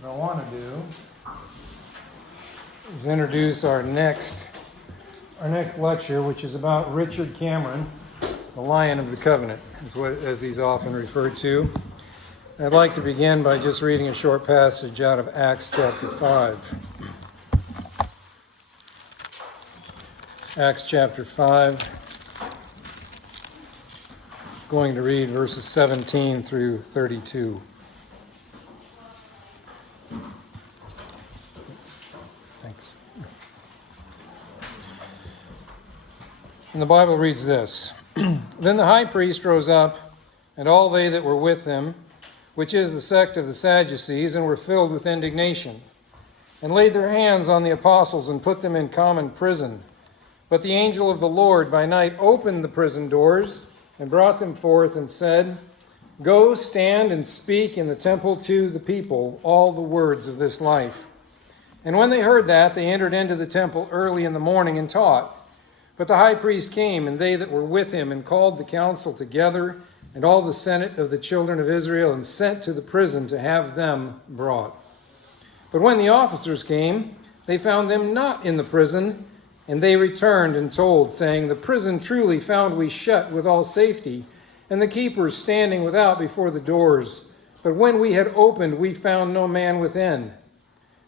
What I want to do is introduce our next lecture, which is about Richard Cameron, the Lion of the Covenant, as he's often referred to. I'd like to begin by just reading a short passage out of Acts chapter 5. Acts chapter 5, going to read verses 17 through 32. Thanks. And the Bible reads this. Then the high priest rose up, and all they that were with him, which is the sect of the Sadducees, and were filled with indignation, and laid their hands on the apostles and put them in common prison. But the angel of the Lord by night opened the prison doors and brought them forth and said, Go, stand and speak in the temple to the people all the words of this life. And when they heard that, they entered into the temple early in the morning and taught. But the high priest came, and they that were with him, and called the council together, and all the senate of the children of Israel, and sent to the prison to have them brought. But when the officers came, they found them not in the prison, and they returned and told, saying, The prison truly found we shut with all safety, and the keepers standing without before the doors. But when we had opened, we found no man within.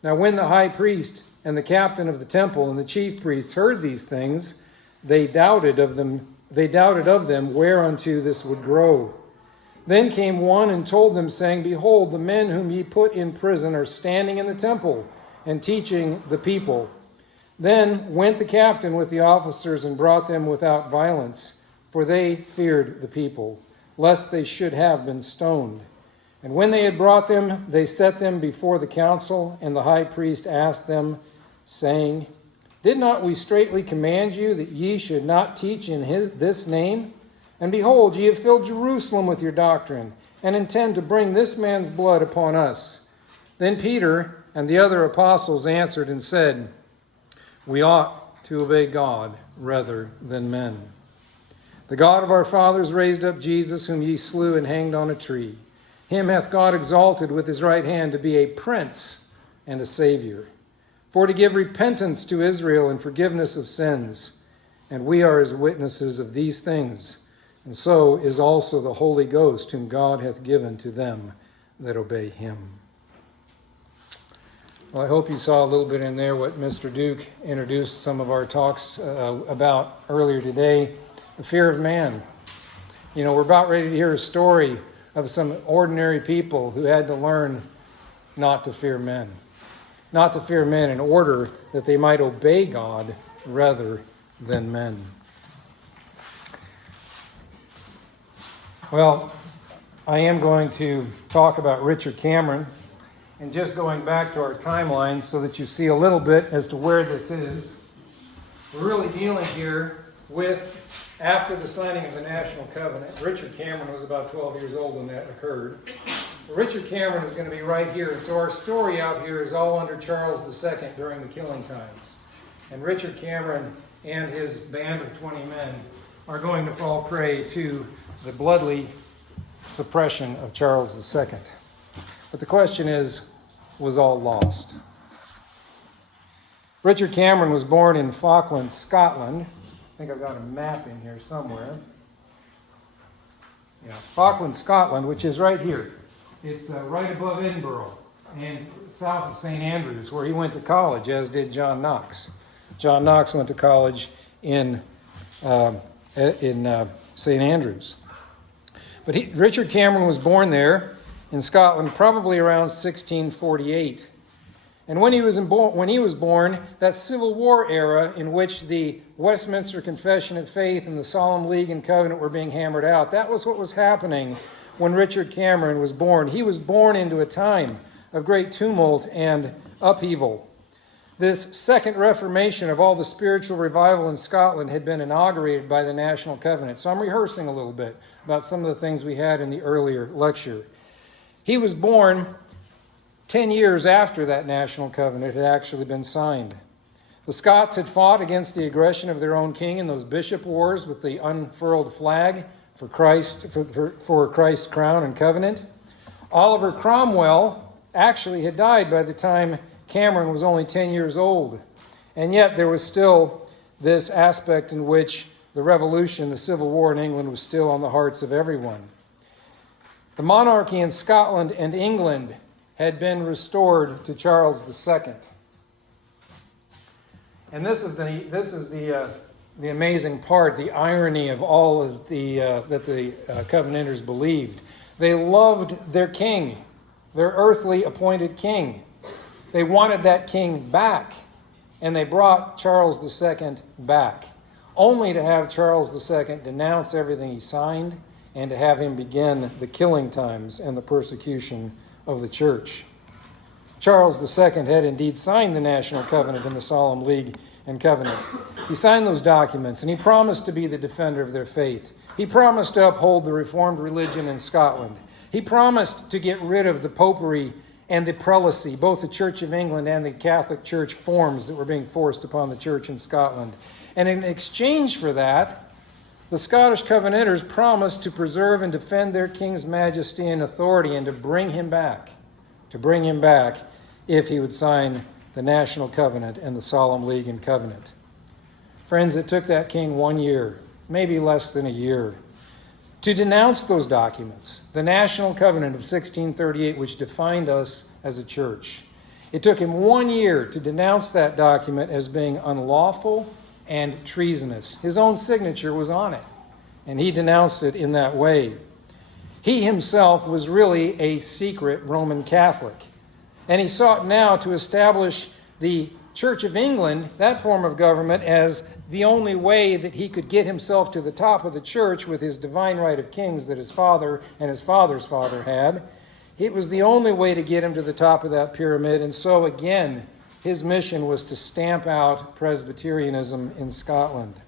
Now when the high priest and the captain of the temple and the chief priests heard these things, they doubted of them whereunto this would grow. Then came one and told them, saying, Behold, the men whom ye put in prison are standing in the temple and teaching the people. Then went the captain with the officers and brought them without violence, for they feared the people, lest they should have been stoned. And when they had brought them, they set them before the council, and the high priest asked them, saying, Did not we straitly command you that ye should not teach in this name? And behold, ye have filled Jerusalem with your doctrine, and intend to bring this man's blood upon us. Then Peter and the other apostles answered and said, We ought to obey God rather than men. The God of our fathers raised up Jesus, whom ye slew and hanged on a tree. Him hath God exalted with his right hand to be a prince and a savior, for to give repentance to Israel and forgiveness of sins. And we are as witnesses of these things, and so is also the Holy Ghost, whom God hath given to them that obey him. Well, I hope you saw a little bit in there what Mr. Duke introduced some of our talks about earlier today, the fear of man. You know, we're about ready to hear a story of some ordinary people who had to learn not to fear men. Not to fear men in order that they might obey God rather than men. Well, I am going to talk about Richard Cameron, and just going back to our timeline so that you see a little bit as to where this is. We're really dealing here with after the signing of the National Covenant. Richard Cameron was about 12 years old when that occurred. Richard Cameron is going to be right here. So our story out here is all under Charles II during the killing times. And Richard Cameron and his band of 20 men are going to fall prey to the bloody suppression of Charles II. But the question is, was all lost? Richard Cameron was born in Falkland, Scotland. I think I've got a map in here somewhere. Yeah, Falkland, Scotland, which is right here. It's right above Edinburgh and south of St. Andrews, where he went to college, as did John Knox. John Knox went to college in St. Andrews. But Richard Cameron was born there in Scotland, probably around 1648. And when he was born, that Civil War era in which the Westminster Confession of Faith and the Solemn League and Covenant were being hammered out, that was what was happening when Richard Cameron was born. He was born into a time of great tumult and upheaval. This second reformation of all the spiritual revival in Scotland had been inaugurated by the National Covenant. So I'm rehearsing a little bit about some of the things we had in the earlier lecture. He was born 10 years after that National Covenant had actually been signed. The Scots had fought against the aggression of their own king in those bishop wars with the unfurled flag for Christ's crown and covenant. Oliver Cromwell actually had died by the time Cameron was only 10 years old. And yet there was still this aspect in which the revolution, the Civil War in England, was still on the hearts of everyone. The monarchy in Scotland and England had been restored to Charles II. And this is the amazing part, the irony of all of that the Covenanters believed. They loved their king, their earthly appointed king. They wanted that king back, and they brought Charles II back, only to have Charles II denounce everything he signed and to have him begin the killing times and the persecution of the church. Charles II had indeed signed the National Covenant and the Solemn League and Covenant. He signed those documents, and he promised to be the defender of their faith. He promised to uphold the Reformed religion in Scotland. He promised to get rid of the popery and the prelacy, both the Church of England and the Catholic Church forms that were being forced upon the church in Scotland. And in exchange for that, the Scottish Covenanters promised to preserve and defend their king's majesty and authority and to bring him back if he would sign the National Covenant and the Solemn League and Covenant. Friends, it took that king 1 year, maybe less than a year, to denounce those documents, the National Covenant of 1638, which defined us as a church. It took him 1 year to denounce that document as being unlawful and treasonous. His own signature was on it, and he denounced it in that way. He himself was really a secret Roman Catholic, and he sought now to establish the Church of England, that form of government, as the only way that he could get himself to the top of the church with his divine right of kings that his father and his father's father had. It was the only way to get him to the top of that pyramid, and so again, his mission was to stamp out Presbyterianism in Scotland.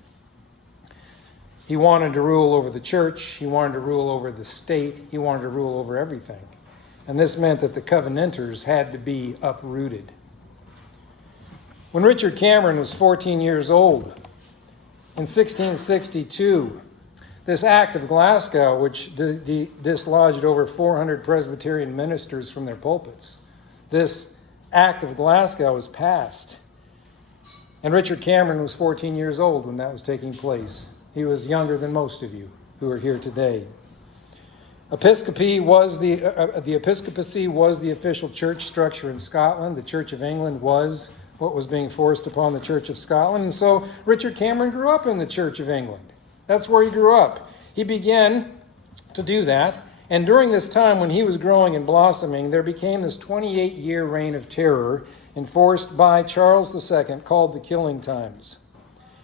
He wanted to rule over the church, he wanted to rule over the state, he wanted to rule over everything. And this meant that the Covenanters had to be uprooted. When Richard Cameron was 14 years old, in 1662, this Act of Glasgow, which dislodged over 400 Presbyterian ministers from their pulpits, this Act of Glasgow was passed. And Richard Cameron was 14 years old when that was taking place. He was younger than most of you who are here today. The episcopacy was the official church structure in Scotland. The Church of England was what was being forced upon the Church of Scotland. And so Richard Cameron grew up in the Church of England. That's where he grew up. He began to do that. And during this time when he was growing and blossoming, there became this 28-year reign of terror enforced by Charles II called the Killing Times.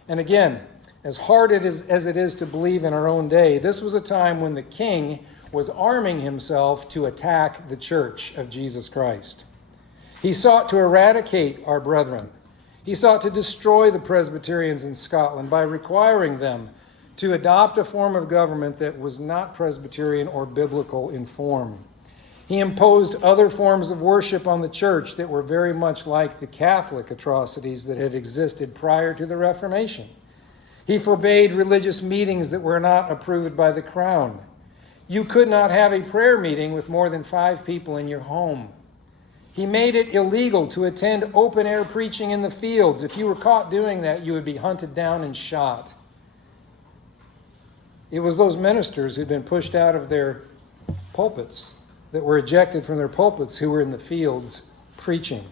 And again, as hard as it is to believe in our own day, this was a time when the king was arming himself to attack the church of Jesus Christ. He sought to eradicate our brethren. He sought to destroy the Presbyterians in Scotland by requiring them to adopt a form of government that was not Presbyterian or biblical in form. He imposed other forms of worship on the church that were very much like the Catholic atrocities that had existed prior to the Reformation. He forbade religious meetings that were not approved by the crown. You could not have a prayer meeting with more than 5 people in your home. He made it illegal to attend open-air preaching in the fields. If you were caught doing that, you would be hunted down and shot. It was those ministers who'd been pushed out of their pulpits, that were ejected from their pulpits, who were in the fields preaching.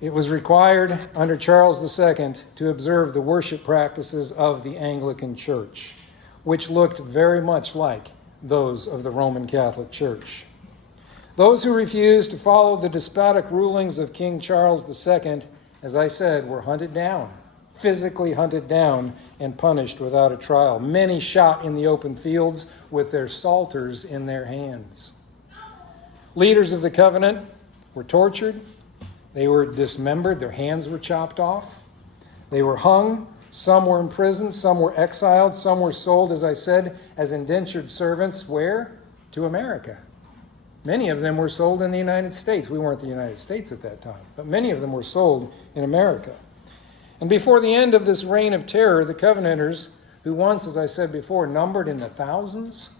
It was required under Charles II to observe the worship practices of the Anglican Church, which looked very much like those of the Roman Catholic Church. Those who refused to follow the despotic rulings of King Charles II, as I said, were hunted down, physically hunted down and punished without a trial. Many shot in the open fields with their psalters in their hands. Leaders of the covenant were tortured. They were dismembered. Their hands were chopped off. They were hung. Some were imprisoned. Some were exiled. Some were sold, as I said, as indentured servants. Where? To America. Many of them were sold in the United States. We weren't the United States at that time, but many of them were sold in America. And before the end of this reign of terror, the Covenanters, who once, as I said before, numbered in the thousands,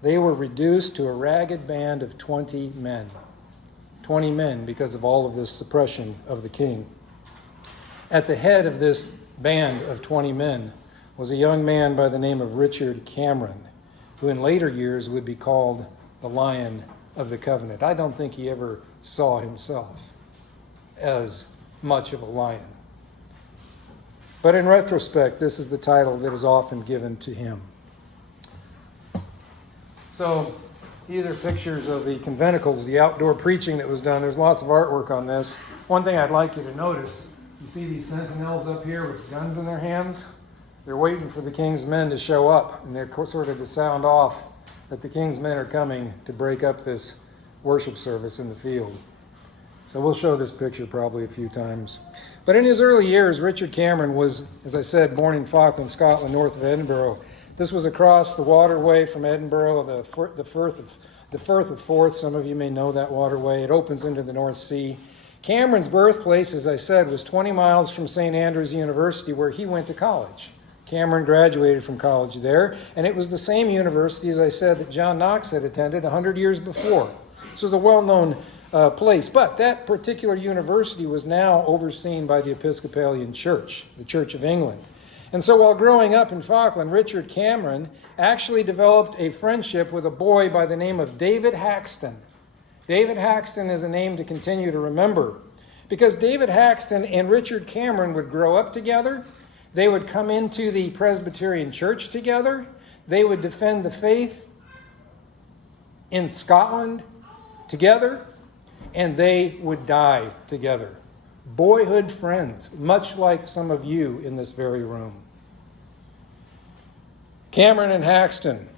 they were reduced to a ragged band of 20 men. 20 men, because of all of this suppression of the king. At the head of this band of 20 men was a young man by the name of Richard Cameron, who in later years would be called the Lion of the Covenant. I don't think he ever saw himself as much of a lion. But in retrospect, this is the title that is often given to him. So these are pictures of the conventicles, the outdoor preaching that was done. There's lots of artwork on this. One thing I'd like you to notice, you see these sentinels up here with guns in their hands? They're waiting for the king's men to show up, and they're sort of to sound off that the king's men are coming to break up this worship service in the field. So we'll show this picture probably a few times. But in his early years, Richard Cameron was, as I said, born in Falkland, Scotland, north of Edinburgh. This was across the waterway from Edinburgh, the Firth of Forth. Some of you may know that waterway. It opens into the North Sea. Cameron's birthplace, as I said, was 20 miles from St. Andrews University, where he went to college. Cameron graduated from college there, and it was the same university, as I said, that John Knox had attended 100 years before. This was a well-known place, but that particular university was now overseen by the Episcopalian Church, the Church of England. And so while growing up in Falkland, Richard Cameron actually developed a friendship with a boy by the name of David Haxton. David Haxton is a name to continue to remember, because David Haxton and Richard Cameron would grow up together. They would come into the Presbyterian Church together. They would defend the faith in Scotland together, and they would die together. Boyhood friends, much like some of you in this very room. Cameron and Haxton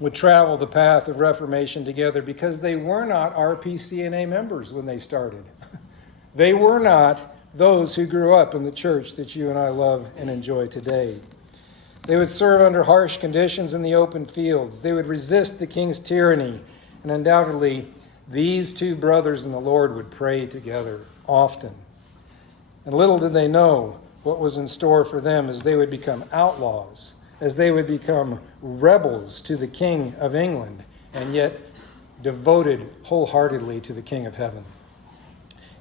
would travel the path of Reformation together because they were not RPCNA members when they started. They were not those who grew up in the church that you and I love and enjoy today. They would serve under harsh conditions in the open fields. They would resist the king's tyranny. And undoubtedly, these two brothers in the Lord would pray together often. And little did they know what was in store for them as they would become outlaws, as they would become rebels to the King of England, and yet devoted wholeheartedly to the King of Heaven.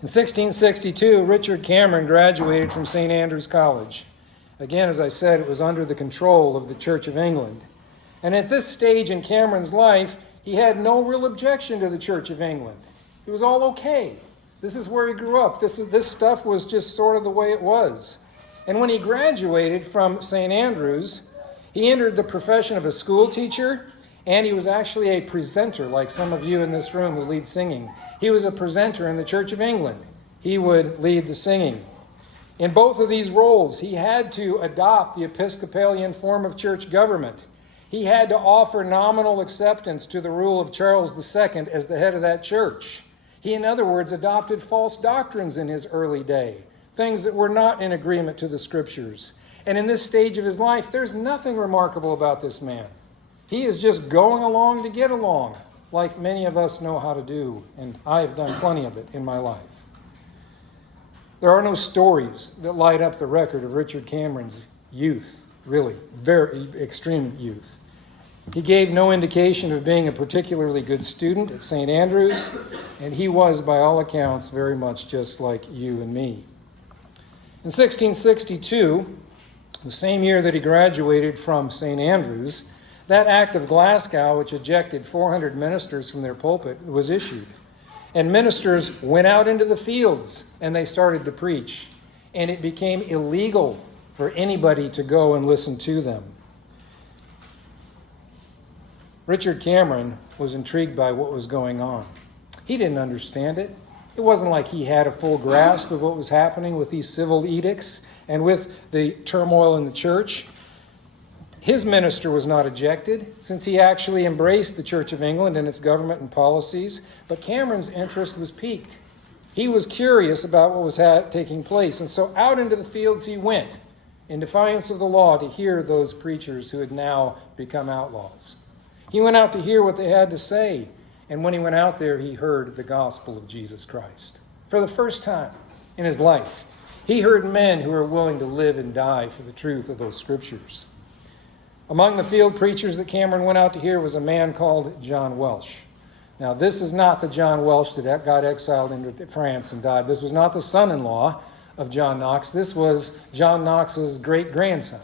In 1662, Richard Cameron graduated from St. Andrews College. Again, as I said, it was under the control of the Church of England. And at this stage in Cameron's life, he had no real objection to the Church of England. It was all okay. This is where he grew up. This stuff was just sort of the way it was. And when he graduated from St. Andrews, he entered the profession of a school teacher, and he was actually a presenter, like some of you in this room who lead singing. He was a presenter in the Church of England. He would lead the singing. In both of these roles, he had to adopt the Episcopalian form of church government. He had to offer nominal acceptance to the rule of Charles II as the head of that church. He, in other words, adopted false doctrines in his early day, things that were not in agreement to the Scriptures. And in this stage of his life, there's nothing remarkable about this man. He is just going along to get along, like many of us know how to do, and I have done plenty of it in my life. There are no stories that light up the record of Richard Cameron's youth, really, very extreme youth. He gave no indication of being a particularly good student at St. Andrews, and he was, by all accounts, very much just like you and me. In 1662, the same year that he graduated from St. Andrews, that Act of Glasgow, which ejected 400 ministers from their pulpit, was issued. And ministers went out into the fields and they started to preach. And it became illegal for anybody to go and listen to them. Richard Cameron was intrigued by what was going on. He didn't understand it. It wasn't like he had a full grasp of what was happening with these civil edicts and with the turmoil in the church. His minister was not ejected, since he actually embraced the Church of England and its government and policies, but Cameron's interest was piqued. He was curious about what was taking place, and so out into the fields he went, in defiance of the law, to hear those preachers who had now become outlaws. He went out to hear what they had to say, and when he went out there, he heard the gospel of Jesus Christ. For the first time in his life, he heard men who were willing to live and die for the truth of those scriptures. Among the field preachers that Cameron went out to hear was a man called John Welsh. Now, this is not the John Welsh that got exiled into France and died. This was not the son-in-law of John Knox. This was John Knox's great-grandson.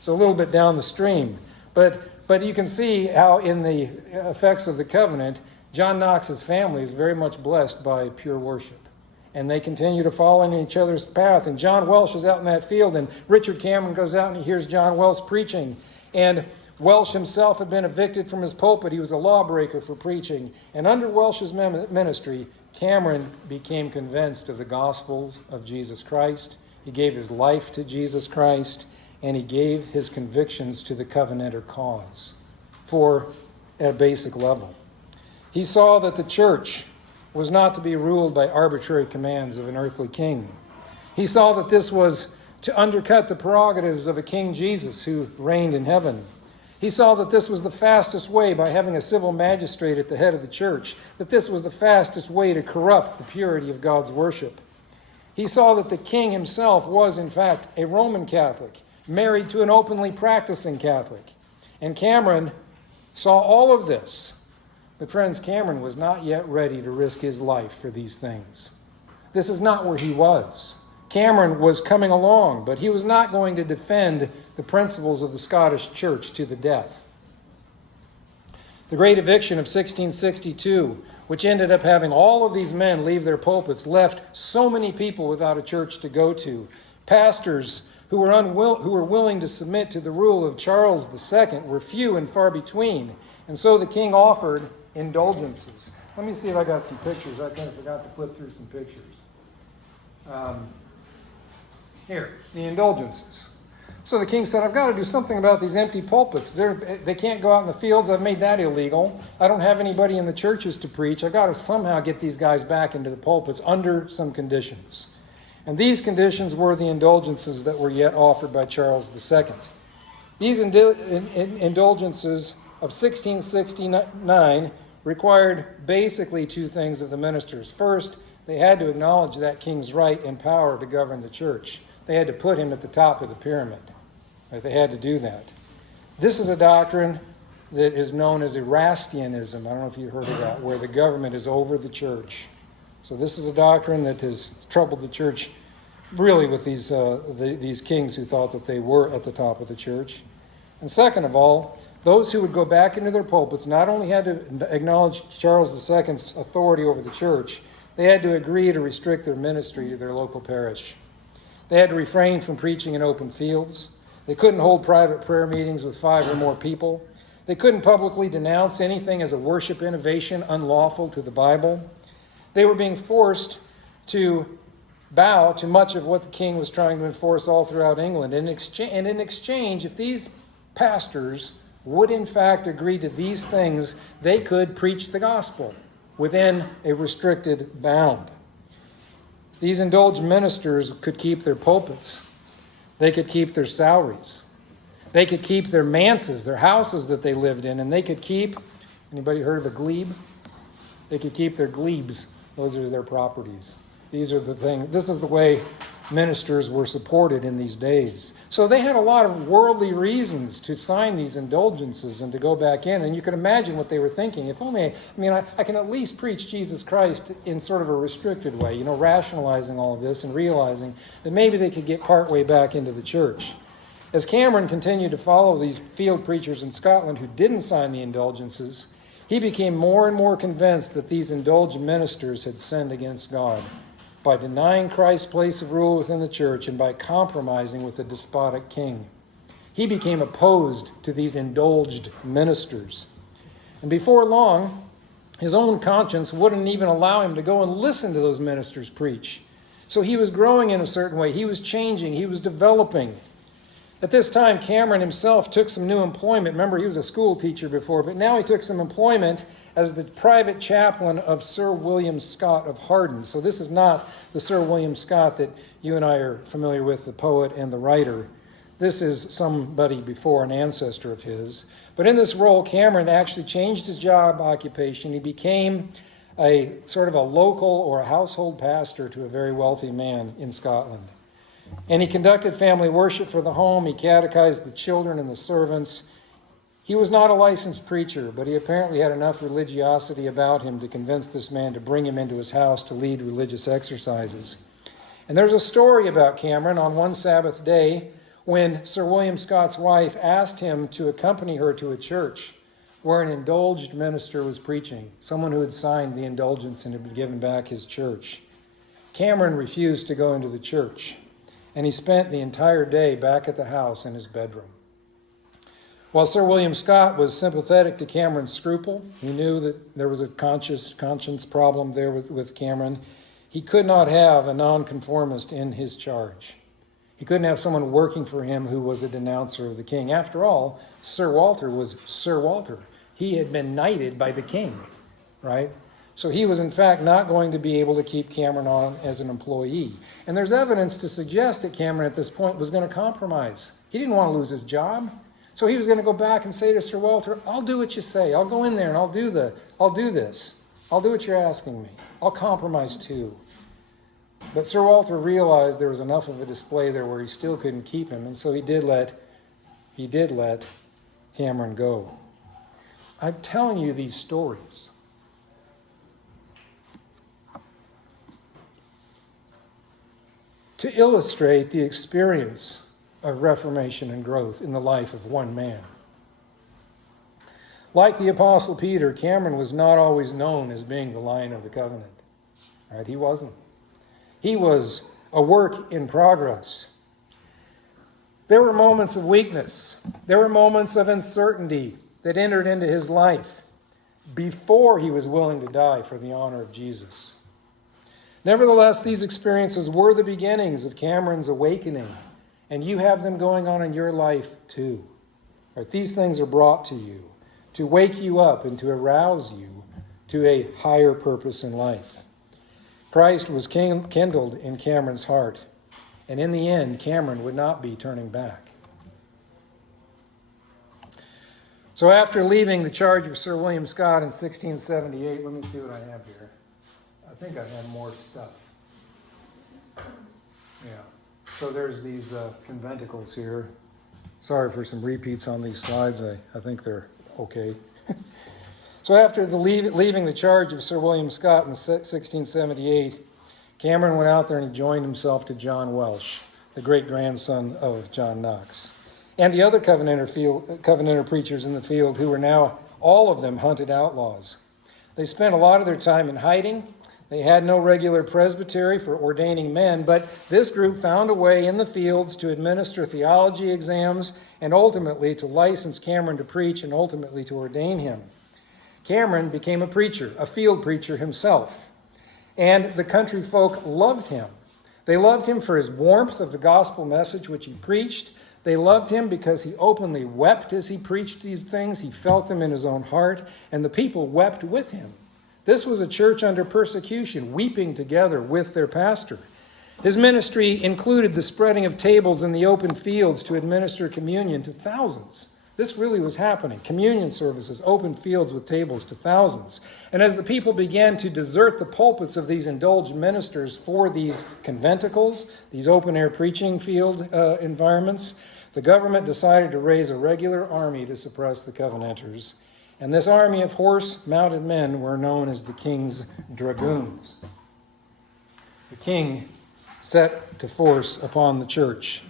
So a little bit down the stream. But you can see how in the effects of the covenant, John Knox's family is very much blessed by pure worship. And they continue to follow in each other's path. And John Welsh is out in that field, and Richard Cameron goes out and he hears John Welsh preaching. And Welsh himself had been evicted from his pulpit. He was a lawbreaker for preaching. And under Welsh's ministry, Cameron became convinced of the gospels of Jesus Christ. He gave his life to Jesus Christ, and he gave his convictions to the Covenanter cause at a basic level. He saw that the church was not to be ruled by arbitrary commands of an earthly king. He saw that this was to undercut the prerogatives of a King Jesus who reigned in heaven. He saw that this was the fastest way by having a civil magistrate at the head of the church, that this was the fastest way to corrupt the purity of God's worship. He saw that the king himself was, in fact, a Roman Catholic, married to an openly practicing Catholic. And Cameron saw all of this. But friends, Cameron was not yet ready to risk his life for these things. This is not where he was. Cameron was coming along, but he was not going to defend the principles of the Scottish Church to the death. The Great Eviction of 1662, which ended up having all of these men leave their pulpits, left so many people without a church to go to. Pastors who were willing to submit to the rule of Charles II were few and far between. And so the king offered indulgences. Let me see if I got some pictures. I kind of forgot to flip through some pictures. Here, the indulgences. So the king said, I've got to do something about these empty pulpits. They can't go out in the fields. I've made that illegal. I don't have anybody in the churches to preach. I've got to somehow get these guys back into the pulpits under some conditions. And these conditions were the indulgences that were yet offered by Charles II. These indulgences of 1669 required basically two things of the ministers. First, they had to acknowledge that king's right and power to govern the church. They had to put him at the top of the pyramid. Right? They had to do that. This is a doctrine that is known as Erastianism. I don't know if you've heard of that, where the government is over the church. So this is a doctrine that has troubled the church really with these kings who thought that they were at the top of the church. And second of all, those who would go back into their pulpits not only had to acknowledge Charles II's authority over the church, they had to agree to restrict their ministry to their local parish. They had to refrain from preaching in open fields. They couldn't hold private prayer meetings with 5 or more people. They couldn't publicly denounce anything as a worship innovation unlawful to the Bible. They were being forced to bow to much of what the king was trying to enforce all throughout England. And in exchange, if these pastors would in fact agree to these things, they could preach the gospel within a restricted bound. These indulged ministers could keep their pulpits. They could keep their salaries. They could keep their manses, their houses that they lived in, and they could keep, anybody heard of a glebe? They could keep their glebes. Those are their properties. These are the things. This is the way ministers were supported in these days. So they had a lot of worldly reasons to sign these indulgences and to go back in. And you can imagine what they were thinking. If only, I can at least preach Jesus Christ in sort of a restricted way, rationalizing all of this and realizing that maybe they could get partway back into the church. As Cameron continued to follow these field preachers in Scotland who didn't sign the indulgences, he became more and more convinced that these indulged ministers had sinned against God by denying Christ's place of rule within the church and by compromising with a despotic king. He became opposed to these indulged ministers. And before long, his own conscience wouldn't even allow him to go and listen to those ministers preach. So he was growing in a certain way. He was changing. He was developing. At this time, Cameron himself took some new employment. Remember, he was a school teacher before, but now he took some employment as the private chaplain of Sir William Scott of Harden. So this is not the Sir William Scott that you and I are familiar with, the poet and the writer. This is somebody before, an ancestor of his. But in this role, Cameron actually changed his job occupation. He became a sort of a local or a household pastor to a very wealthy man in Scotland. And he conducted family worship for the home. He catechized the children and the servants. He was not a licensed preacher, but he apparently had enough religiosity about him to convince this man to bring him into his house to lead religious exercises. And there's a story about Cameron on one Sabbath day when Sir William Scott's wife asked him to accompany her to a church where an indulged minister was preaching, someone who had signed the indulgence and had been given back his church. Cameron refused to go into the church, and he spent the entire day back at the house in his bedroom. While Sir William Scott was sympathetic to Cameron's scruple, he knew that there was a conscience problem there with Cameron. He could not have a nonconformist in his charge. He couldn't have someone working for him who was a denouncer of the king. After all, Sir Walter was Sir Walter. He had been knighted by the king, right? So he was in fact not going to be able to keep Cameron on as an employee. And there's evidence to suggest that Cameron at this point was going to compromise. He didn't want to lose his job. So he was going to go back and say to Sir Walter, I'll do what you say. I'll go in there and I'll do this. I'll do what you're asking me. I'll compromise too. But Sir Walter realized there was enough of a display there where he still couldn't keep him, and so he did let Cameron go. I'm telling you these stories to illustrate the experience of reformation and growth in the life of one man. Like the Apostle Peter, Cameron was not always known as being the Lion of the Covenant. Right? He wasn't. He was a work in progress. There were moments of weakness. There were moments of uncertainty that entered into his life before he was willing to die for the honor of Jesus. Nevertheless, these experiences were the beginnings of Cameron's awakening, and you have them going on in your life too. Right? These things are brought to you to wake you up and to arouse you to a higher purpose in life. Christ was kindled in Cameron's heart, and in the end, Cameron would not be turning back. So after leaving the charge of Sir William Scott in 1678, let me see what I have here. I think I have more stuff. Yeah. So there's these conventicles here. Sorry for some repeats on these slides. I think they're okay. So after leaving the charge of Sir William Scott in 1678, Cameron went out there and he joined himself to John Welsh, the great-grandson of John Knox, and the other Covenanter preachers in the field who were now, all of them, hunted outlaws. They spent a lot of their time in hiding. They had no regular presbytery for ordaining men, but this group found a way in the fields to administer theology exams and ultimately to license Cameron to preach and ultimately to ordain him. Cameron became a preacher, a field preacher himself, and the country folk loved him. They loved him for his warmth of the gospel message which he preached. They loved him because he openly wept as he preached these things. He felt them in his own heart, and the people wept with him. This was a church under persecution, weeping together with their pastor. His ministry included the spreading of tables in the open fields to administer communion to thousands. This really was happening. Communion services, open fields with tables to thousands. And as the people began to desert the pulpits of these indulged ministers for these conventicles, these open-air preaching field environments, the government decided to raise a regular army to suppress the Covenanters. And this army of horse-mounted men were known as the King's Dragoons. The king set to force upon the church.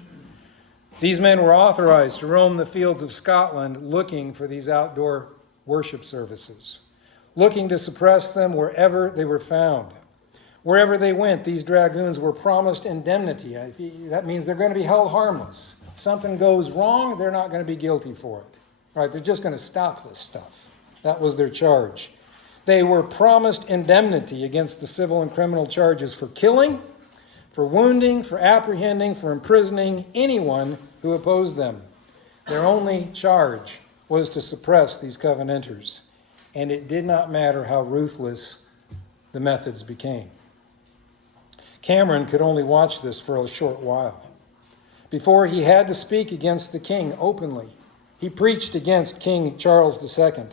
These men were authorized to roam the fields of Scotland looking for these outdoor worship services, looking to suppress them wherever they were found. Wherever they went, these dragoons were promised indemnity. That means they're going to be held harmless. If something goes wrong, they're not going to be guilty for it. Right? They're just going to stop this stuff. That was their charge. They were promised indemnity against the civil and criminal charges for killing, for wounding, for apprehending, for imprisoning anyone who opposed them. Their only charge was to suppress these Covenanters, and it did not matter how ruthless the methods became. Cameron could only watch this for a short while. Before he had to speak against the king openly, he preached against King Charles II,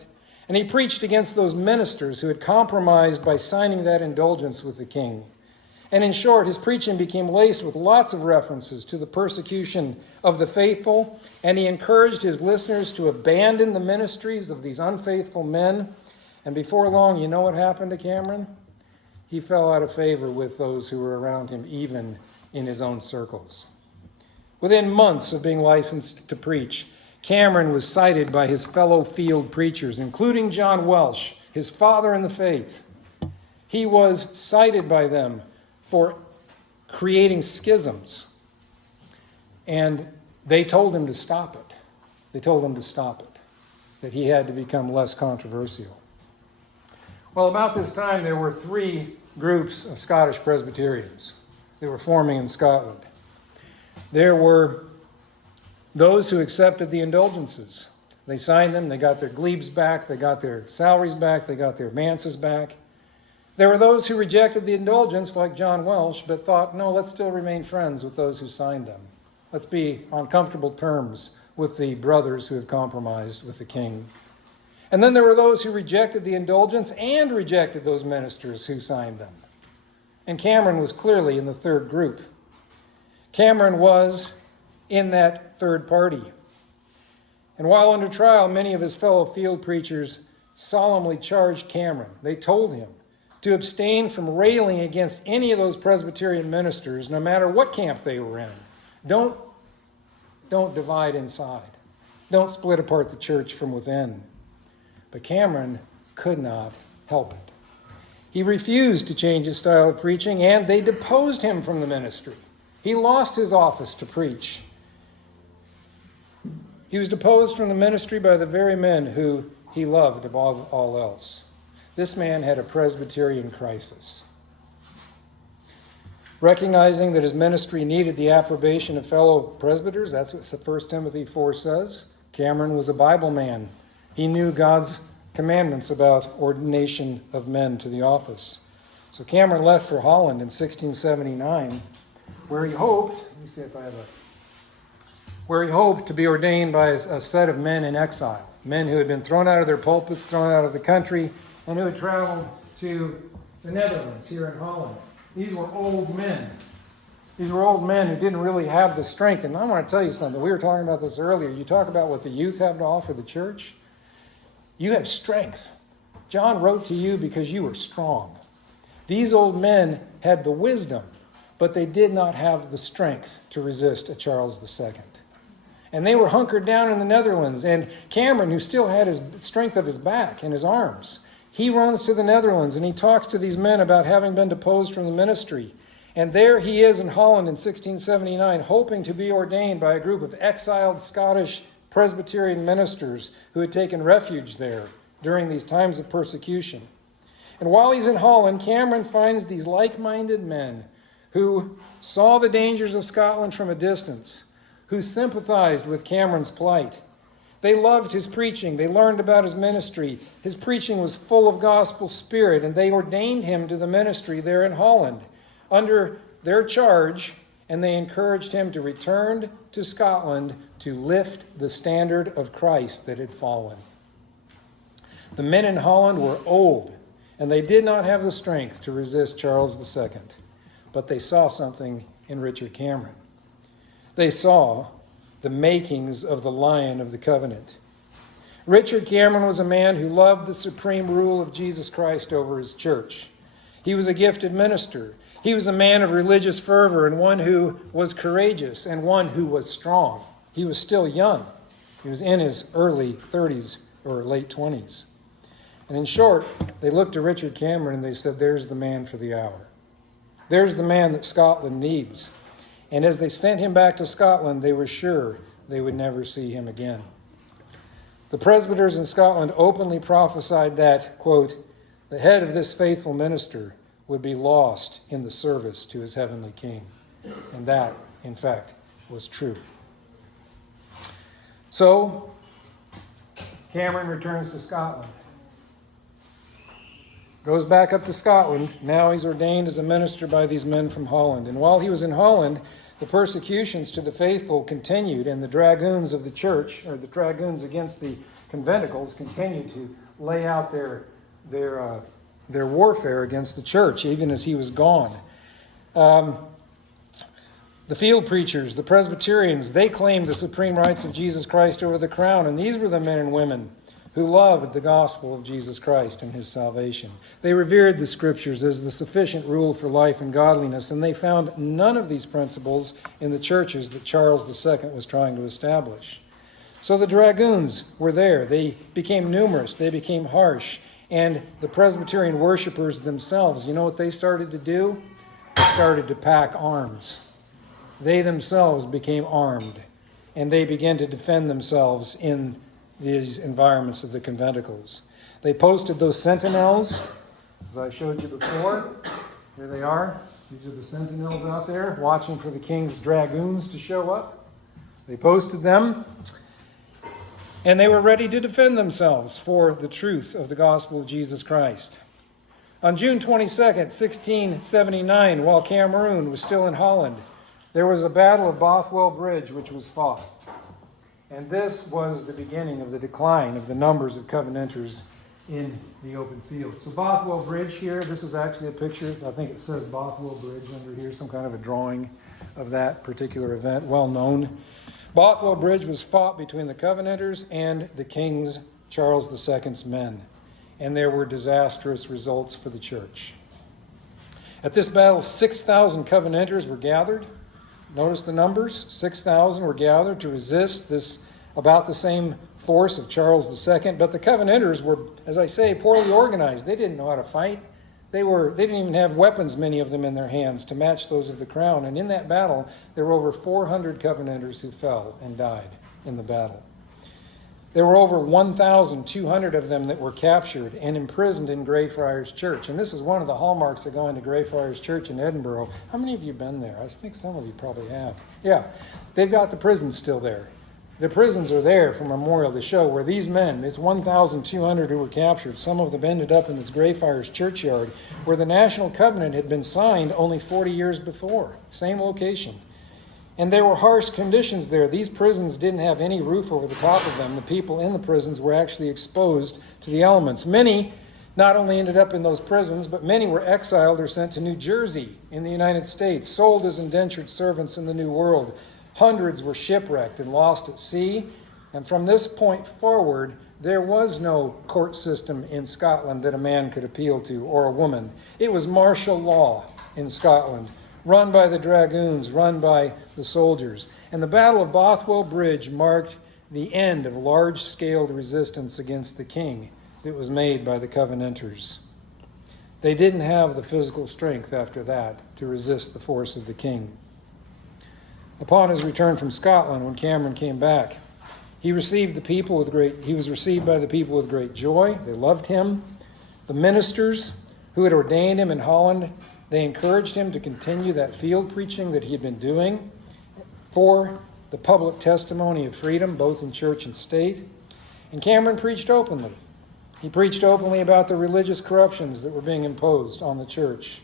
and he preached against those ministers who had compromised by signing that indulgence with the king. And in short, his preaching became laced with lots of references to the persecution of the faithful, and he encouraged his listeners to abandon the ministries of these unfaithful men. And before long, you know what happened to Cameron? He fell out of favor with those who were around him, even in his own circles. Within months of being licensed to preach, Cameron was cited by his fellow field preachers, including John Welsh, his father in the faith. He was cited by them for creating schisms. And they told him to stop it. They told him to stop it, that he had to become less controversial. Well, about this time, there were 3 groups of Scottish Presbyterians that were forming in Scotland. There were those who accepted the indulgences. They signed them, they got their glebes back, they got their salaries back, they got their manses back. There were those who rejected the indulgence, like John Welsh, but thought, no, let's still remain friends with those who signed them. Let's be on comfortable terms with the brothers who have compromised with the king. And then there were those who rejected the indulgence and rejected those ministers who signed them. And Cameron was clearly in the third group. Cameron was in that third party. And while under trial, many of his fellow field preachers solemnly charged Cameron. They told him to abstain from railing against any of those Presbyterian ministers, no matter what camp they were in. Don't divide inside. Don't split apart the church from within. But Cameron could not help it. He refused to change his style of preaching, and they deposed him from the ministry. He lost his office to preach. He was deposed from the ministry by the very men who he loved above all else. This man had a Presbyterian crisis. Recognizing that his ministry needed the approbation of fellow presbyters, that's what 1 Timothy 4 says, Cameron was a Bible man. He knew God's commandments about ordination of men to the office. So Cameron left for Holland in 1679, where he hoped, where he hoped to be ordained by a set of men in exile, men who had been thrown out of their pulpits, thrown out of the country, and who had traveled to the Netherlands here in Holland. These were old men. These were old men who didn't really have the strength. And I want to tell you something. We were talking about this earlier. You talk about what the youth have to offer the church. You have strength. John wrote to you because you were strong. These old men had the wisdom, but they did not have the strength to resist a Charles II. And they were hunkered down in the Netherlands. And Cameron, who still had his strength of his back and his arms, he runs to the Netherlands and he talks to these men about having been deposed from the ministry. And there he is in Holland in 1679, hoping to be ordained by a group of exiled Scottish Presbyterian ministers who had taken refuge there during these times of persecution. And while he's in Holland, Cameron finds these like-minded men who saw the dangers of Scotland from a distance, who sympathized with Cameron's plight. They loved his preaching. They learned about his ministry. His preaching was full of gospel spirit, and they ordained him to the ministry there in Holland under their charge, and they encouraged him to return to Scotland to lift the standard of Christ that had fallen. The men in Holland were old, and they did not have the strength to resist Charles II, but they saw something in Richard Cameron. They saw the makings of the Lion of the Covenant. Richard Cameron was a man who loved the supreme rule of Jesus Christ over his church. He was a gifted minister. He was a man of religious fervor and one who was courageous and one who was strong. He was still young. He was in his early 30s or late 20s. And in short, they looked to Richard Cameron and they said, there's the man for the hour. There's the man that Scotland needs. And as they sent him back to Scotland, they were sure they would never see him again. The presbyters in Scotland openly prophesied that, quote, the head of this faithful minister would be lost in the service to his heavenly King. And that, in fact, was true. So, Cameron returns to Scotland. Goes back up to Scotland. Now he's ordained as a minister by these men from Holland. And while he was in Holland, the persecutions to the faithful continued, and the dragoons of the church, or the dragoons against the conventicles, continued to lay out their warfare against the church, even as he was gone. The field preachers, the Presbyterians, they claimed the supreme rights of Jesus Christ over the crown, and these were the men and women who loved the gospel of Jesus Christ and his salvation. They revered the scriptures as the sufficient rule for life and godliness, and they found none of these principles in the churches that Charles II was trying to establish. So the dragoons were there. They became numerous. They became harsh. And the Presbyterian worshipers themselves, you know what they started to do? They started to pack arms. They themselves became armed, and they began to defend themselves in these environments of the conventicles. They posted those sentinels, as I showed you before. Here they are. These are the sentinels out there watching for the king's dragoons to show up. They posted them, and they were ready to defend themselves for the truth of the gospel of Jesus Christ. On June 22nd, 1679, while Cameroon was still in Holland, there was a battle of Bothwell Bridge which was fought. And this was the beginning of the decline of the numbers of Covenanters in the open field. So Bothwell Bridge here, this is actually a picture. I think it says Bothwell Bridge under here, some kind of a drawing of that particular event, well known. Bothwell Bridge was fought between the Covenanters and the King's Charles II's men. And there were disastrous results for the church. At this battle, 6,000 Covenanters were gathered. Notice the numbers. 6,000 were gathered to resist this about the same force of Charles II. But the Covenanters were, as I say, poorly organized. They didn't know how to fight. They didn't even have weapons, many of them, in their hands to match those of the crown. And in that battle, there were over 400 Covenanters who fell and died in the battle. There were over 1,200 of them that were captured and imprisoned in Greyfriars Church. And this is one of the hallmarks of going to Greyfriars Church in Edinburgh. How many of you have been there? I think some of you probably have. Yeah, they've got the prisons still there. The prisons are there for memorial to show where these men, these 1,200 who were captured, some of them ended up in this Greyfriars churchyard where the National Covenant had been signed only 40 years before. Same location. And there were harsh conditions there. These prisons didn't have any roof over the top of them. The people in the prisons were actually exposed to the elements. Many not only ended up in those prisons, but many were exiled or sent to New Jersey in the United States, sold as indentured servants in the New World. Hundreds were shipwrecked and lost at sea. And from this point forward, there was no court system in Scotland that a man could appeal to, or a woman. It was martial law in Scotland, run by the dragoons, run by the soldiers. And the Battle of Bothwell Bridge marked the end of large-scale resistance against the king that was made by the Covenanters. They didn't have the physical strength after that to resist the force of the king. Upon his return from Scotland, when Cameron came back, he was received by the people with great joy. They loved him. The ministers who had ordained him in Holland, they encouraged him to continue that field preaching that he had been doing for the public testimony of freedom, both in church and state. And Cameron preached openly. He preached openly about the religious corruptions that were being imposed on the church.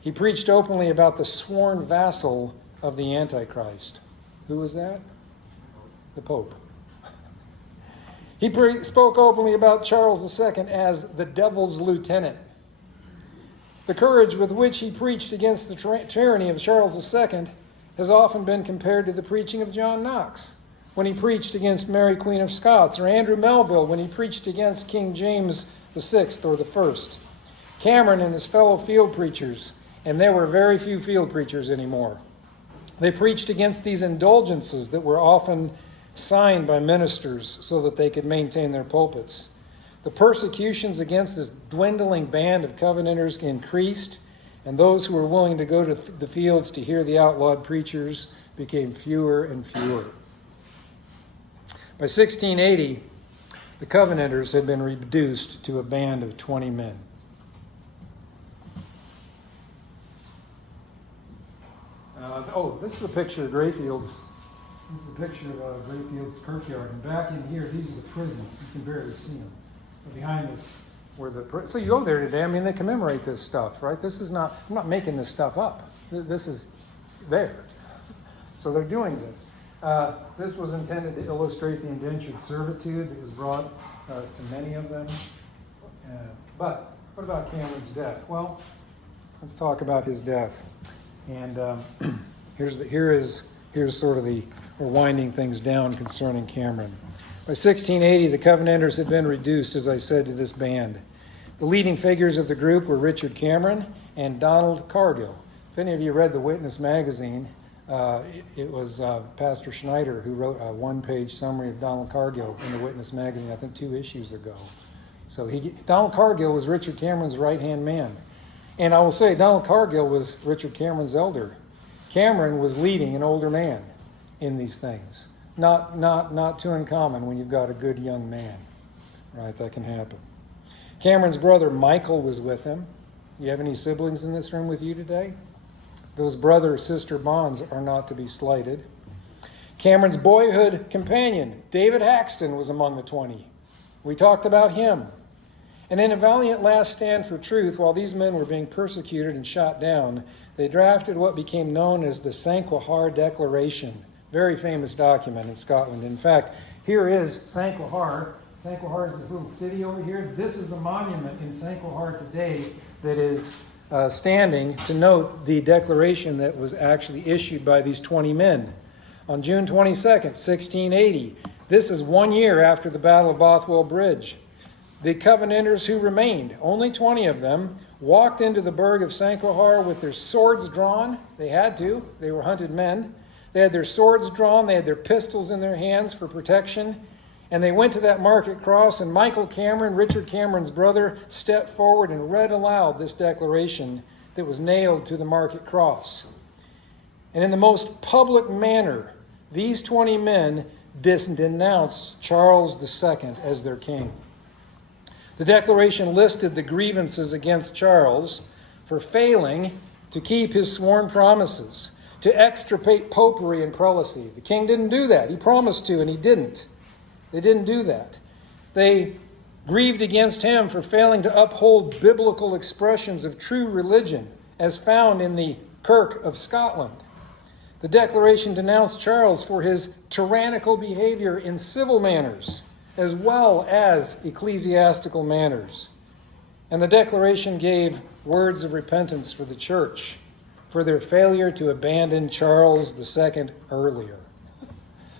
He preached openly about the sworn vassal of the Antichrist. Who was that? The Pope. He spoke openly about Charles II as the devil's lieutenant. The courage with which he preached against the tyranny of Charles II has often been compared to the preaching of John Knox when he preached against Mary Queen of Scots, or Andrew Melville when he preached against King James VI or the First. Cameron and his fellow field preachers, and there were very few field preachers anymore, they preached against these indulgences that were often signed by ministers so that they could maintain their pulpits. The persecutions against this dwindling band of Covenanters increased, and those who were willing to go to the fields to hear the outlawed preachers became fewer and fewer. By 1680, the Covenanters had been reduced to a band of 20 men. This is a picture of Greyfields. This is a picture of Greyfields Kirkyard. And back in here, these are the prisons. You can barely see them. But behind this were so you go there today, they commemorate this stuff, right? I'm not making this stuff up. This is there. So they're doing this. This was intended to illustrate the indentured servitude that was brought to many of them. But what about Cameron's death? Well, let's talk about his death. And here's sort of we're winding things down concerning Cameron. By 1680, the Covenanters had been reduced, as I said, to this band. The leading figures of the group were Richard Cameron and Donald Cargill. If any of you read the Witness magazine, it was Pastor Schneider who wrote a one-page summary of Donald Cargill in the Witness magazine, I think 2 issues ago. So Donald Cargill was Richard Cameron's right-hand man. And I will say, Donald Cargill was Richard Cameron's elder. Cameron was leading an older man in these things. Not too uncommon when you've got a good young man, right? That can happen. Cameron's brother Michael was with him. You have any siblings in this room with you today? Those brother-sister bonds are not to be slighted. Cameron's boyhood companion, David Haxton, was among the 20. We talked about him. And in a valiant last stand for truth, while these men were being persecuted and shot down, they drafted what became known as the Sanquhar Declaration, very famous document in Scotland. In fact, here is Sanquhar. Sanquhar is this little city over here. This is the monument in Sanquhar today that is standing to note the declaration that was actually issued by these 20 men. On June 22nd, 1680, this is 1 year after the Battle of Bothwell Bridge. The Covenanters who remained, only 20 of them, walked into the burgh of Sanquhar with their swords drawn. They had to. They were hunted men. They had their swords drawn. They had their pistols in their hands for protection. And they went to that market cross, and Michael Cameron, Richard Cameron's brother, stepped forward and read aloud this declaration that was nailed to the market cross. And in the most public manner, these 20 men denounced Charles II as their king. The declaration listed the grievances against Charles for failing to keep his sworn promises, to extirpate popery and prelacy. The king didn't do that. He promised to, and he didn't. They didn't do that. They grieved against him for failing to uphold biblical expressions of true religion as found in the Kirk of Scotland. The declaration denounced Charles for his tyrannical behavior in civil manners as well as ecclesiastical manners. And the declaration gave words of repentance for the church for their failure to abandon Charles II earlier.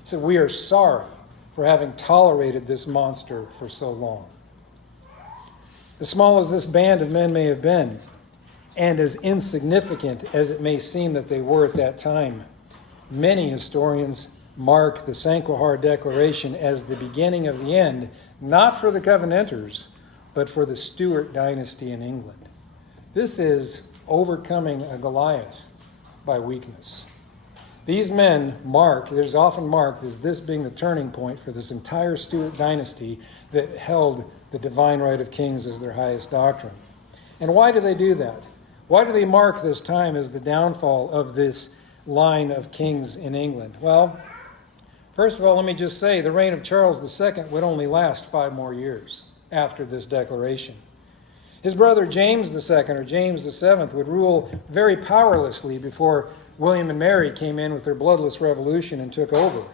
So we are sorry for having tolerated this monster for so long. As small as this band of men may have been, and as insignificant as it may seem that they were at that time, many historians mark the Sanquhar Declaration as the beginning of the end, not for the Covenanters, but for the Stuart dynasty in England. This is overcoming a Goliath by weakness. These men there's often marked as this being the turning point for this entire Stuart dynasty that held the divine right of kings as their highest doctrine. And why do they do that? Why do they mark this time as the downfall of this line of kings in England? Well, first of all, let me just say the reign of Charles II would only last 5 more years after this declaration. His brother James II, or James VII, would rule very powerlessly before William and Mary came in with their bloodless revolution and took over.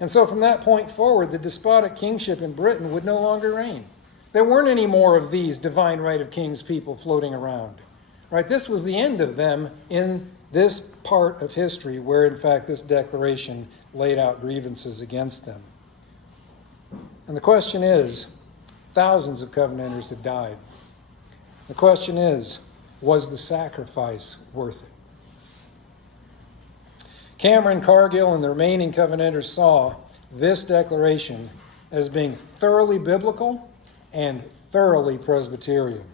And so from that point forward, the despotic kingship in Britain would no longer reign. There weren't any more of these divine right of kings people floating around. Right? This was the end of them in this part of history where, in fact, this declaration laid out grievances against them. And the question is, thousands of Covenanters had died. The question is, was the sacrifice worth it? Cameron, Cargill, and the remaining Covenanters saw this declaration as being thoroughly biblical and thoroughly Presbyterian.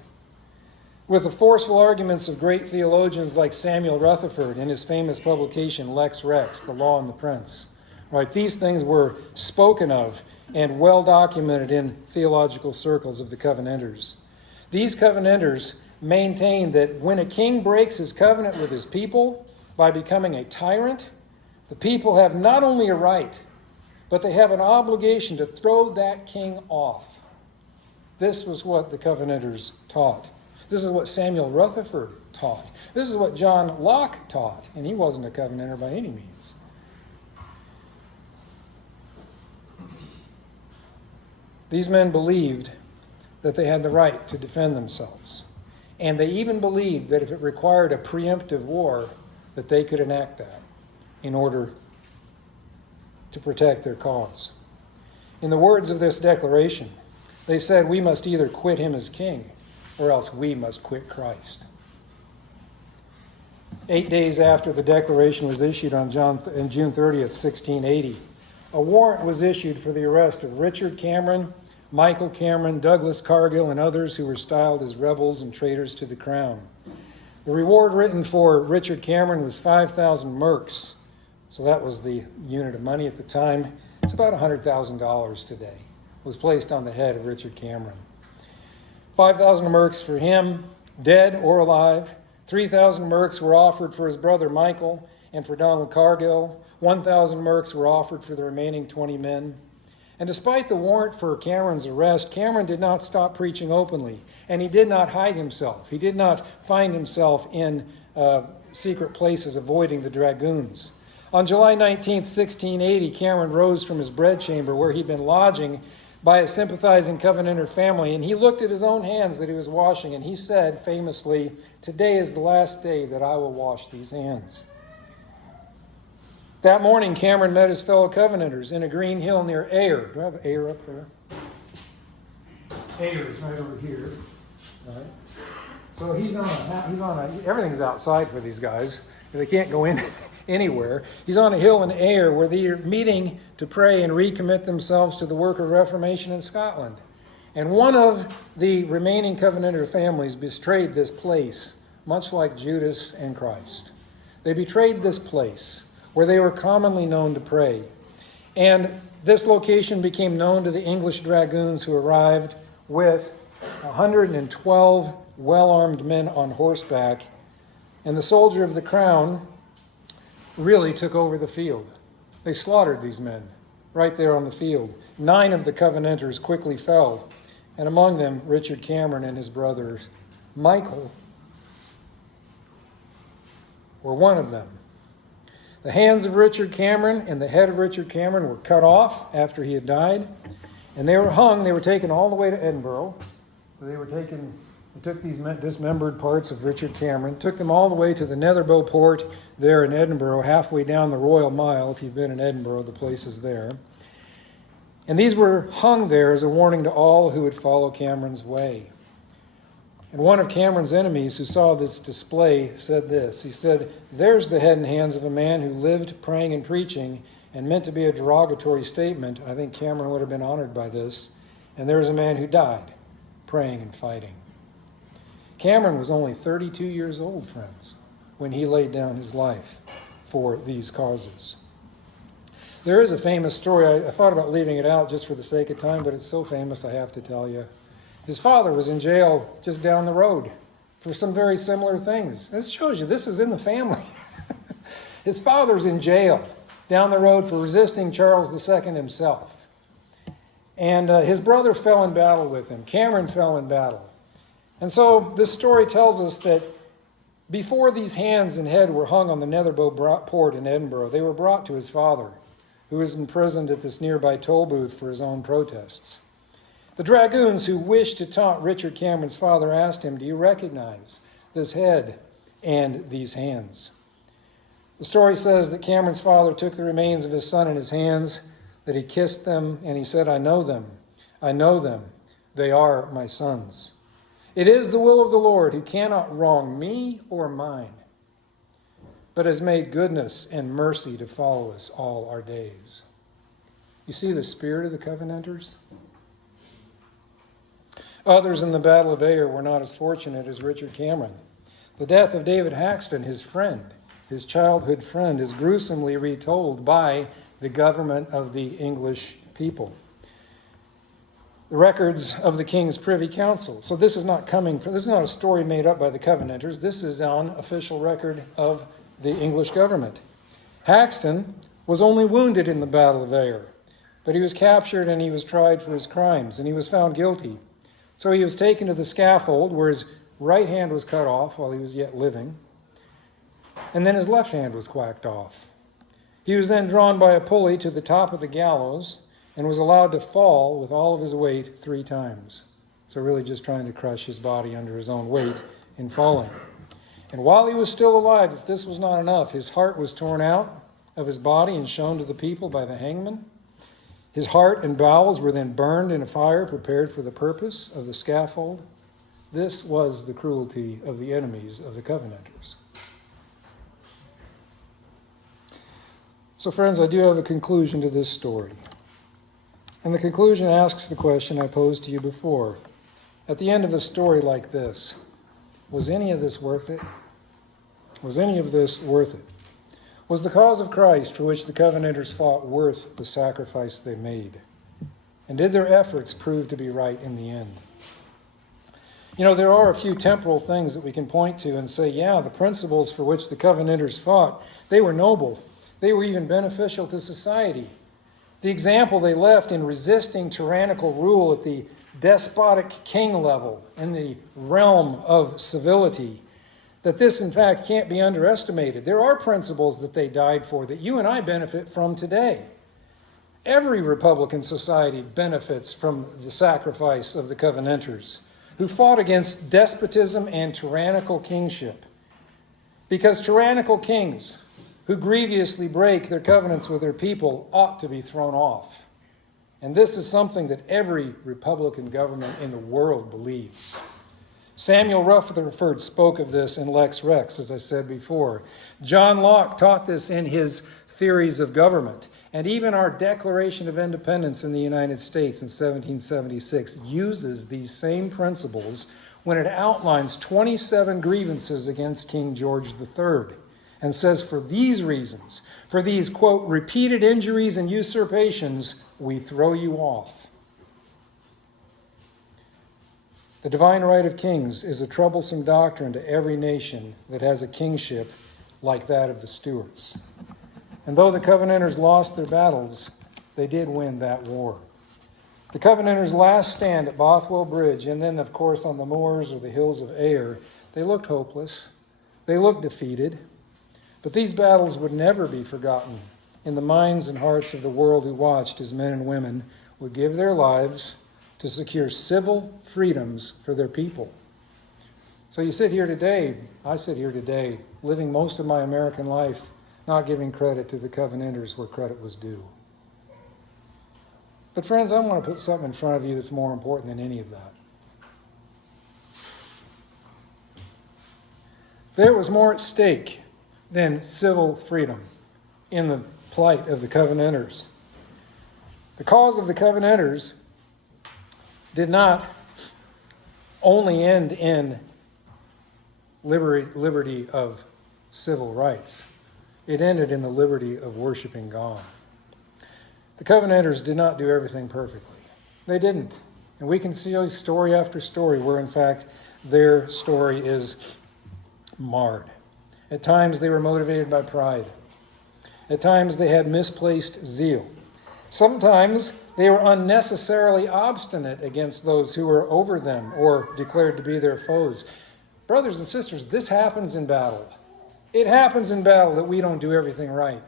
With the forceful arguments of great theologians like Samuel Rutherford in his famous publication Lex Rex, The Law and the Prince. Right, these things were spoken of and well documented in theological circles of the Covenanters. These Covenanters maintained that when a king breaks his covenant with his people by becoming a tyrant, the people have not only a right, but they have an obligation to throw that king off. This was what the Covenanters taught. This is what Samuel Rutherford taught. This is what John Locke taught, and he wasn't a Covenanter by any means. These men believed that they had the right to defend themselves. And they even believed that if it required a preemptive war, that they could enact that in order to protect their cause. In the words of this declaration, they said, we must either quit him as king or else we must quit Christ. 8 days after the declaration was issued on June 30th, 1680, a warrant was issued for the arrest of Richard Cameron, Michael Cameron, Douglas Cargill, and others who were styled as rebels and traitors to the crown. The reward written for Richard Cameron was 5,000 merks. So that was the unit of money at the time. It's about $100,000 today. Was placed on the head of Richard Cameron. 5,000 merks for him, dead or alive. 3,000 merks were offered for his brother Michael and for Donald Cargill. 1,000 merks were offered for the remaining 20 men. And despite the warrant for Cameron's arrest, Cameron did not stop preaching openly, and he did not hide himself. He did not find himself in secret places avoiding the dragoons. On July 19, 1680, Cameron rose from his bedchamber where he'd been lodging by a sympathizing Covenanter family, and he looked at his own hands that he was washing, and he said famously, "Today is the last day that I will wash these hands." That morning, Cameron met his fellow Covenanters in a green hill near Ayr. Do I have Ayr up there? Ayr is right over here. All right. So everything's outside for these guys. They can't go in anywhere. He's on a hill in Ayr where they are meeting to pray and recommit themselves to the work of Reformation in Scotland. And one of the remaining Covenanter families betrayed this place, much like Judas and Christ. They betrayed this place where they were commonly known to pray. And this location became known to the English dragoons who arrived with 112 well-armed men on horseback. And the soldier of the crown really took over the field. They slaughtered these men right there on the field. 9 of the Covenanters quickly fell, and among them Richard Cameron and his brothers Michael were one of them. The hands of Richard Cameron and the head of Richard Cameron were cut off after he had died, and they were hung. They were taken all the way to Edinburgh. So they took these dismembered parts of Richard Cameron, took them all the way to the Netherbow Port there in Edinburgh, halfway down the Royal Mile. If you've been in Edinburgh, the place is there. And these were hung there as a warning to all who would follow Cameron's way. And one of Cameron's enemies who saw this display said this. He said, "There's the head and hands of a man who lived praying and preaching and meant to be a derogatory statement." I think Cameron would have been honored by this. "And there's a man who died praying and fighting." Cameron was only 32 years old, friends, when he laid down his life for these causes. There is a famous story. I thought about leaving it out just for the sake of time, but it's so famous I have to tell you. His father was in jail just down the road for some very similar things. This shows you this is in the family. His father's in jail down the road for resisting Charles II himself. And his brother fell in battle with him. Cameron fell in battle. And so this story tells us that before these hands and head were hung on the Netherbow Port in Edinburgh, they were brought to his father, who was imprisoned at this nearby toll booth for his own protests. The dragoons who wished to taunt Richard Cameron's father asked him, "Do you recognize this head and these hands?" The story says that Cameron's father took the remains of his son in his hands, that he kissed them, and he said, "I know them. I know them. They are my sons. It is the will of the Lord, who cannot wrong me or mine, but has made goodness and mercy to follow us all our days." You see the spirit of the Covenanters? Others in the Battle of Ayr were not as fortunate as Richard Cameron. The death of David Haxton, his friend, his childhood friend, is gruesomely retold by the government of the English people. The records of the King's Privy Council. So this is not a story made up by the Covenanters. This is on official record of the English government. Haxton was only wounded in the Battle of Ayr, but he was captured and he was tried for his crimes, and he was found guilty. So he was taken to the scaffold where his right hand was cut off while he was yet living, and then his left hand was whacked off. He was then drawn by a pulley to the top of the gallows and was allowed to fall with all of his weight 3 times. So really just trying to crush his body under his own weight in falling. And while he was still alive, if this was not enough, his heart was torn out of his body and shown to the people by the hangman. His heart and bowels were then burned in a fire prepared for the purpose of the scaffold. This was the cruelty of the enemies of the Covenanters. So, friends, I do have a conclusion to this story. And the conclusion asks the question I posed to you before. At the end of a story like this, was any of this worth it? Was any of this worth it? Was the cause of Christ for which the Covenanters fought worth the sacrifice they made? And did their efforts prove to be right in the end? You know, there are a few temporal things that we can point to and say, yeah, the principles for which the Covenanters fought, they were noble. They were even beneficial to society. The example they left in resisting tyrannical rule at the despotic king level in the realm of civility, that this, in fact, can't be underestimated. There are principles that they died for that you and I benefit from today. Every Republican society benefits from the sacrifice of the Covenanters, who fought against despotism and tyrannical kingship. Because tyrannical kings who grievously break their covenants with their people ought to be thrown off. And this is something that every Republican government in the world believes. Samuel Rutherford spoke of this in Lex Rex, as I said before. John Locke taught this in his theories of government. And even our Declaration of Independence in the United States in 1776 uses these same principles when it outlines 27 grievances against King George III and says, for these reasons, for these, quote, repeated injuries and usurpations, we throw you off. The divine right of kings is a troublesome doctrine to every nation that has a kingship like that of the Stuarts. And though the Covenanters lost their battles, they did win that war. The Covenanters' last stand at Bothwell Bridge, and then, of course, on the moors or the hills of Ayr, they looked hopeless. They looked defeated. But these battles would never be forgotten in the minds and hearts of the world who watched as men and women would give their lives to secure civil freedoms for their people. So you sit here today, I sit here today, living most of my American life not giving credit to the Covenanters where credit was due. But friends, I want to put something in front of you that's more important than any of that. There was more at stake than civil freedom in the plight of the Covenanters. The cause of the Covenanters did not only end in liberty of civil rights. It ended in the liberty of worshiping God. The Covenanters did not do everything perfectly. They didn't. And we can see story after story where, in fact, their story is marred. At times they were motivated by pride. At times they had misplaced zeal. Sometimes they were unnecessarily obstinate against those who were over them or declared to be their foes. Brothers and sisters, this happens in battle. It happens in battle that we don't do everything right.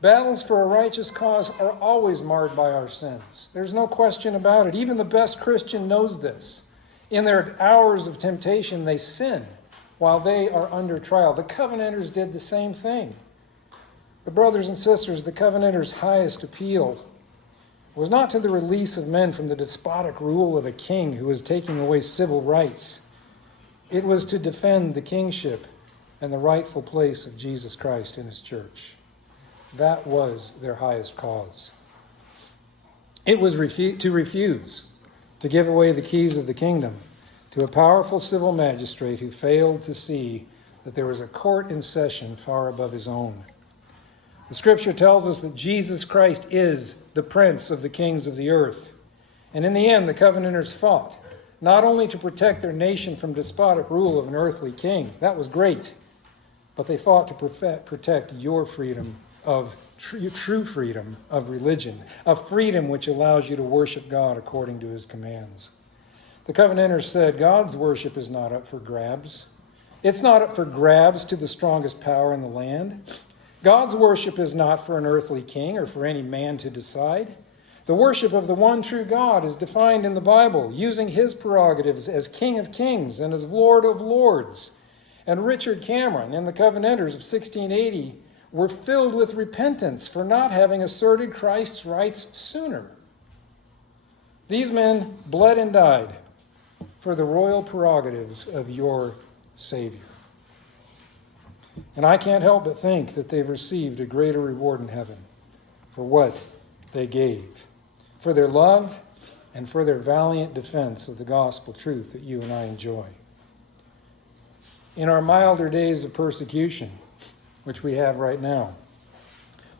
Battles for a righteous cause are always marred by our sins. There's no question about it. Even the best Christian knows this. In their hours of temptation, they sin while they are under trial. The Covenanters did the same thing. But brothers and sisters, the Covenanters' highest appeal was not to the release of men from the despotic rule of a king who was taking away civil rights. It was to defend the kingship and the rightful place of Jesus Christ in his church. That was their highest cause. It was to refuse to give away the keys of the kingdom to a powerful civil magistrate who failed to see that there was a court in session far above his own. The scripture tells us that Jesus Christ is the prince of the kings of the earth. And in the end, the Covenanters fought, not only to protect their nation from despotic rule of an earthly king. That was great. But they fought to protect your freedom of true freedom of religion, a freedom which allows you to worship God according to his commands. The Covenanters said God's worship is not up for grabs. It's not up for grabs to the strongest power in the land. God's worship is not for an earthly king or for any man to decide. The worship of the one true God is defined in the Bible, using his prerogatives as King of Kings and as Lord of Lords. And Richard Cameron and the Covenanters of 1680 were filled with repentance for not having asserted Christ's rights sooner. These men bled and died for the royal prerogatives of your Savior. And I can't help but think that they've received a greater reward in heaven for what they gave, for their love and for their valiant defense of the gospel truth that you and I enjoy. In our milder days of persecution, which we have right now,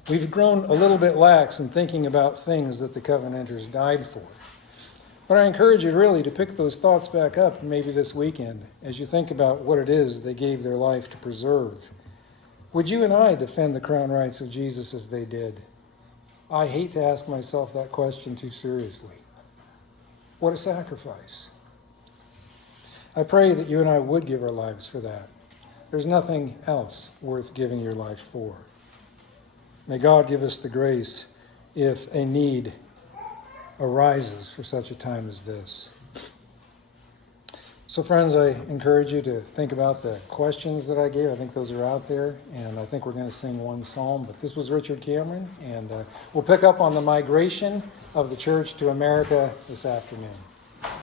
we've grown a little bit lax in thinking about things that the Covenanters died for. But I encourage you really to pick those thoughts back up maybe this weekend as you think about what it is they gave their life to preserve. Would you and I defend the crown rights of Jesus as they did? I hate to ask myself that question too seriously. What a sacrifice. I pray that you and I would give our lives for that. There's nothing else worth giving your life for. May God give us the grace if a need arises for such a time as this. So friends, I encourage you to think about the questions that I gave. I think those are out there, and I think we're going to sing one psalm. But this was Richard Cameron, and we'll pick up on the migration of the church to America this afternoon.